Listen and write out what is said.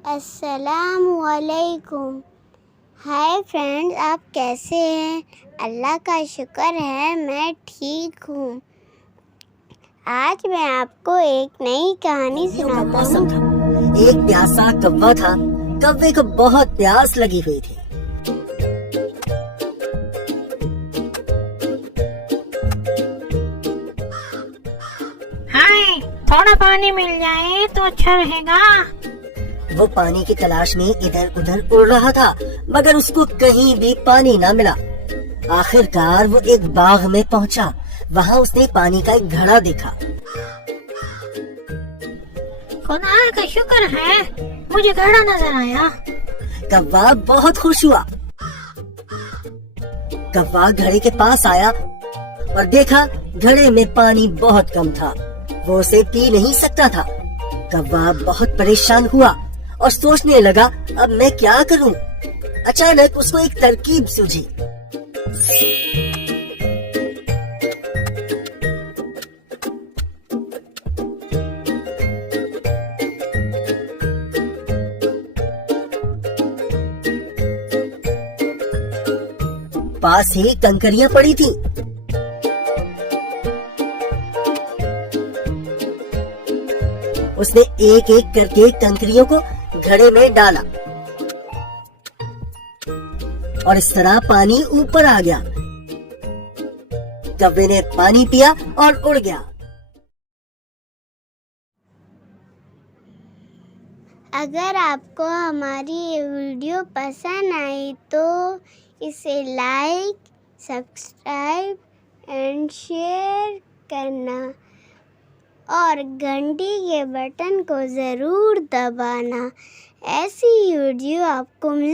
अस्सलामुअलैकुम। Hi friends, आप कैसे हैं? अल्लाह का शुक्र है मैं ठीक हूँ। आज मैं आपको एक नई कहानी सुनाता हूँ। एक प्यासा कौवा था। कौवे को बहुत प्यास लगी हुई थी। हाय, थोड़ा पानी मिल जाए तो अच्छा रहेगा। वो पानी की तलाश में इधर उधर उड़ रहा था, मगर उसको कहीं भी पानी न मिला। आखिरकार वो एक बाग में पहुंचा। वहाँ उसने पानी का एक घड़ा देखा। खुदा का शुक्र है, मुझे घड़ा नजर आया। कौवा बहुत खुश हुआ। कौवा घड़े के पास आया और देखा घड़े में पानी बहुत कम था। वो उसे पी नहीं सकता था। कौवा बहुत परेशान हुआ और सोचने लगा, अब मैं क्या करूं? अचानक उसको एक तरकीब सूझी। पास ही कंकरियां पड़ी थी। उसने एक एक करके कंकरियों को घड़े में डाला और इस तरह पानी ऊपर आ गया। कौवे ने पानी पिया और उड़ गया। अगर आपको हमारी ये वीडियो पसंद आई तो इसे लाइक, सब्सक्राइब एंड शेयर करना और घंटी के बटन को ज़रूर दबाना। ऐसी वीडियो आपको मिल